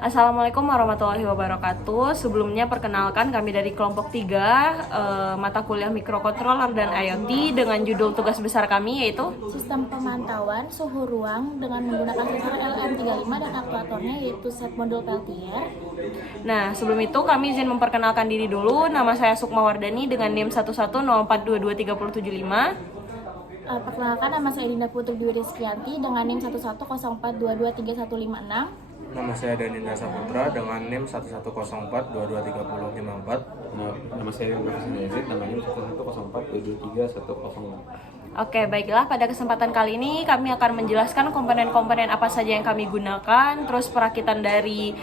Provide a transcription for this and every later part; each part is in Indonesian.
Assalamualaikum warahmatullahi wabarakatuh. Sebelumnya perkenalkan kami dari kelompok 3 mata kuliah mikrokontroler dan IoT dengan judul tugas besar kami yaitu Sistem pemantauan suhu ruang dengan menggunakan sensor LM35 dan aktuatornya yaitu set modul Peltier. Nah, sebelum itu kami izin memperkenalkan diri dulu. Nama saya Sukma Wardani dengan NIM 1104223075. Perkenalkan, nama saya Dinda Putri Dwi Rizkyanti dengan NIM 1104223156. Nama saya Daninda Saputra dengan NIM 1104223054. Nama saya Profesor Yazid dengan NIM 1104223106. Oke, baiklah. Pada kesempatan kali ini kami akan menjelaskan komponen-komponen apa saja yang kami gunakan, terus perakitan dari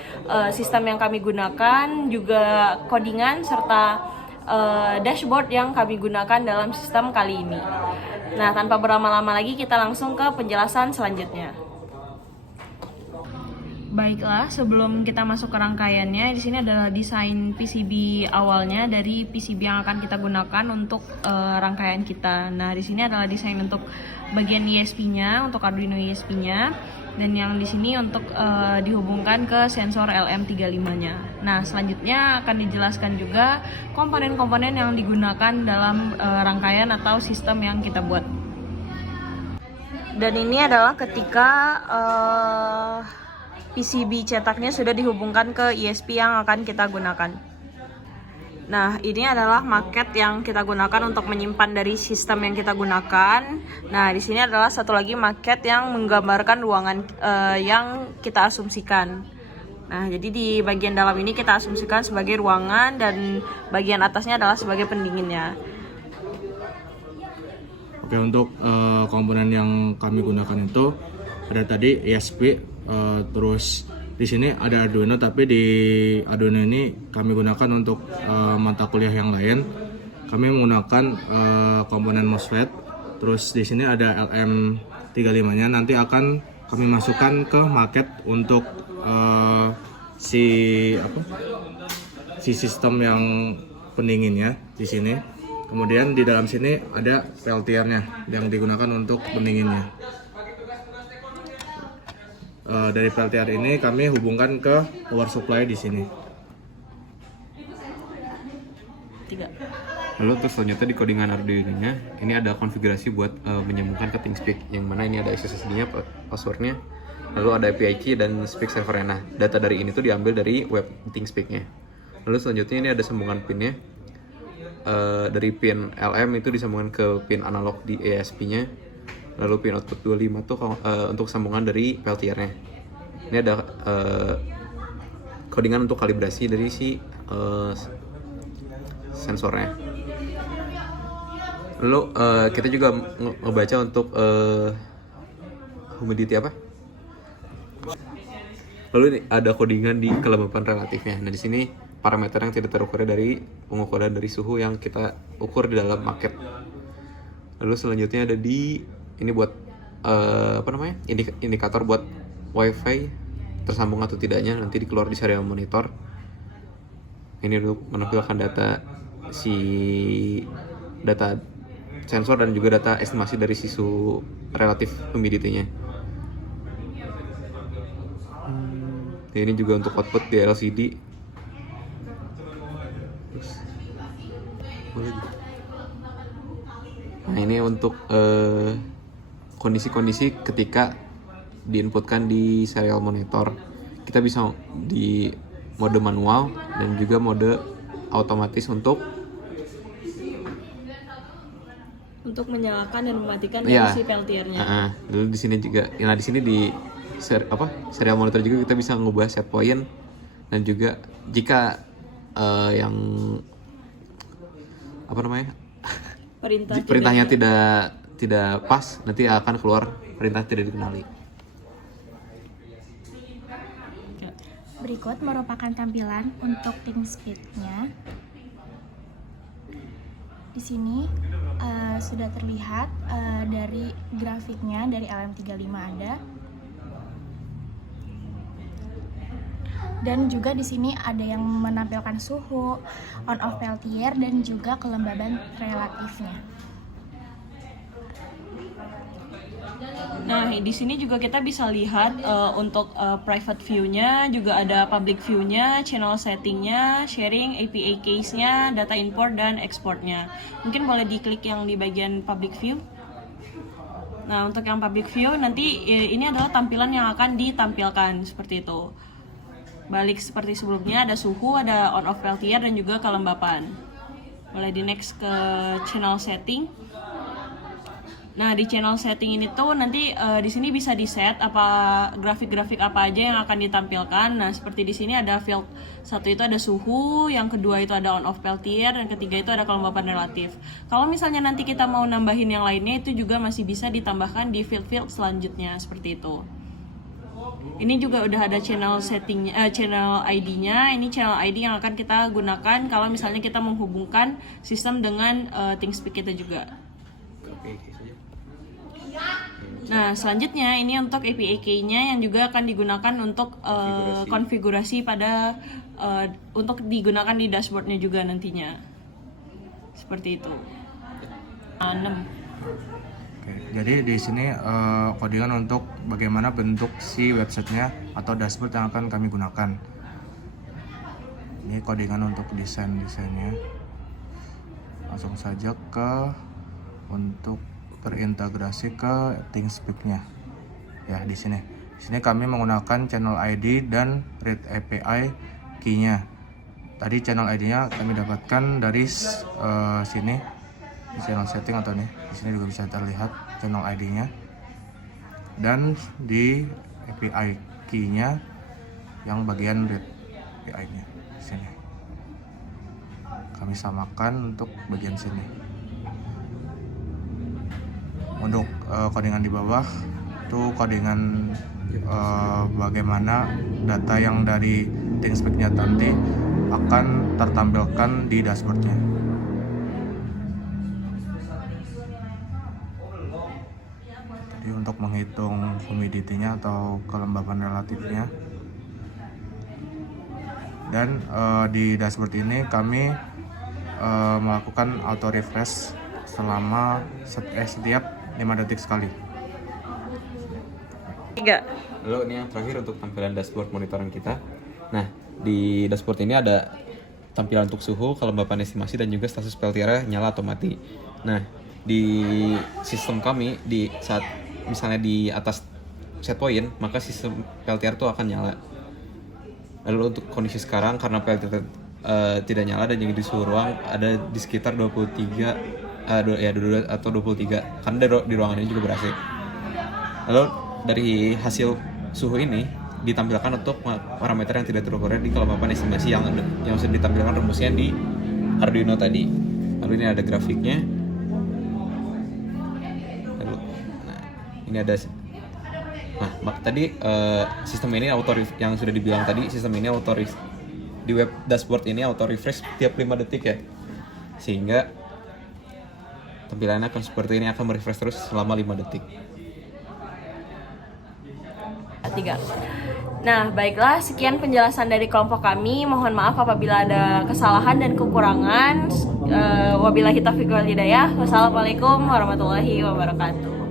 sistem yang kami gunakan, juga codingan serta dashboard yang kami gunakan dalam sistem kali ini. Nah, tanpa berlama-lama lagi kita langsung ke penjelasan selanjutnya. Baiklah, sebelum kita masuk ke rangkaiannya, di sini adalah desain PCB awalnya dari PCB yang akan kita gunakan untuk rangkaian kita. Nah, di sini adalah desain untuk bagian ISP-nya, untuk Arduino ISP-nya, dan yang di sini untuk dihubungkan ke sensor LM35-nya. Nah, selanjutnya akan dijelaskan juga komponen-komponen yang digunakan dalam rangkaian atau sistem yang kita buat. Dan ini adalah ketika PCB cetaknya sudah dihubungkan ke ISP yang akan kita gunakan. Nah, ini adalah maket yang kita gunakan untuk menyimpan dari sistem yang kita gunakan. Nah, di sini adalah satu lagi maket yang menggambarkan ruangan yang kita asumsikan. Nah, jadi di bagian dalam ini kita asumsikan sebagai ruangan dan bagian atasnya adalah sebagai pendinginnya. Oke, untuk komponen yang kami gunakan itu ada tadi ISP, terus di sini ada Arduino, tapi di Arduino ini kami gunakan untuk mata kuliah yang lain. Kami menggunakan komponen MOSFET. Terus di sini ada LM35-nya. Nanti akan kami masukkan ke maket untuk si sistem yang pendinginnya di sini. Kemudian di dalam sini ada Peltier-nya yang digunakan untuk pendinginnya. Dari Peltier ini kami hubungkan ke power supply di sini. 3. Lalu terus selanjutnya di codingan Arduino-nya ini ada konfigurasi buat menyambungkan ke ThinkSpeak, yang mana ini ada SSD-nya, passwordnya, lalu ada API key dan speak servernya. Nah, data dari ini tuh diambil dari web ThinkSpeak-nya. Lalu selanjutnya ini ada sambungan pin-nya. Dari pin LM itu disambungkan ke pin analog di ESP-nya. Lalu pin output 25 tuh untuk sambungan dari Peltier-nya. Ini ada codingan untuk kalibrasi dari si sensornya. Lalu kita juga ngebaca untuk humidity apa? Lalu ini ada codingan di kelembapan relatifnya. Nah, di sini parameter yang tidak terukur dari pengukuran dari suhu yang kita ukur di dalam maket. Lalu selanjutnya ada di ini buat indikator buat WiFi tersambung atau tidaknya, nanti dikeluar di serial monitor. Ini untuk menampilkan data sensor dan juga data estimasi dari suhu relatif humidity-nya. Ini juga untuk output di LCD. Nah, ini untuk kondisi-kondisi ketika diinputkan di serial monitor. Kita bisa di mode manual dan juga mode otomatis untuk menyalakan dan mematikan dari si Peltier-nya. Lalu di sini juga, nah di sini di serial monitor juga kita bisa ngubah set point, dan juga jika yang perintahnya tidak pas, nanti akan keluar perintah tidak dikenali. Berikut merupakan tampilan untuk ThinkSpeak-nya. Di sini sudah terlihat dari grafiknya dari LM35 ada. Dan juga di sini ada yang menampilkan suhu, on off Peltier, dan juga kelembaban relatifnya. Nah, di sini juga kita bisa lihat untuk private view-nya, juga ada public view-nya, channel setting-nya, sharing, API case-nya, data import dan export-nya. Mungkin boleh diklik yang di bagian public view. Nah, untuk yang public view nanti ini adalah tampilan yang akan ditampilkan seperti itu. Balik seperti sebelumnya, ada suhu, ada on off peltier dan juga kelembapan. Boleh di next ke channel setting. Nah, di channel setting ini tuh nanti di sini bisa di-set apa grafik-grafik apa aja yang akan ditampilkan. Nah, seperti di sini ada field satu itu ada suhu, yang kedua itu ada on off peltier, dan ketiga itu ada kelembapan relatif. Kalau misalnya nanti kita mau nambahin yang lainnya itu juga masih bisa ditambahkan di field-field selanjutnya seperti itu. Ini juga udah ada channel settingnya, channel ID-nya. Ini channel ID yang akan kita gunakan kalau misalnya kita menghubungkan sistem dengan ThinkSpeak kita juga. Nah, selanjutnya ini untuk API key-nya yang juga akan digunakan untuk konfigurasi pada untuk digunakan di dashboard-nya juga nantinya. Seperti itu. 6. Oke, jadi di sini codingan untuk bagaimana bentuk si websitenya atau dashboard yang akan kami gunakan. Ini codingan untuk desainnya. Langsung saja ke untuk terintegrasi ke ThinkSpeak-nya. Ya, di sini. Di sini kami menggunakan channel ID dan read API key-nya. Tadi channel ID-nya kami dapatkan dari sini. Di channel setting atau nih. Di sini juga bisa terlihat channel ID-nya. Dan di API key-nya yang bagian read API-nya di sini. Kami samakan untuk bagian sini. Untuk codingan di bawah itu codingan bagaimana data yang dari ThinkSpeak-nya nanti akan tertampilkan di dashboardnya. Jadi untuk menghitung humidity-nya atau kelembapan relatifnya. Dan di dashboard ini kami melakukan auto refresh selama setiap 5 detik sekali. 3. Lalu ini yang terakhir untuk tampilan dashboard monitoring kita. Nah, di dashboard ini ada tampilan untuk suhu, kelembapan estimasi, dan juga status peltier nyala atau mati. Nah, di sistem kami di saat misalnya di atas set point, maka sistem peltier itu akan nyala. Lalu untuk kondisi sekarang karena peltier tidak nyala dan yang di suhu ruang ada di sekitar 23 atau 23 karena di ruangan ini juga ber-AC. Lalu dari hasil suhu ini ditampilkan untuk parameter yang tidak terukur di kelembapan estimasi yang sudah ditampilkan rumusnya di Arduino tadi. Lalu ini ada grafiknya. Lalu, nah ini ada. Nah tadi sistem ini yang sudah dibilang tadi sistem ini di web dashboard ini auto refresh tiap 5 detik ya, sehingga tampilannya akan seperti ini, akan merefresh terus selama 5 detik. 3. Nah, baiklah, sekian penjelasan dari kelompok kami. Mohon maaf apabila ada kesalahan dan kekurangan. Wabillahi taufiq wal hidayah. Wassalamualaikum warahmatullahi wabarakatuh.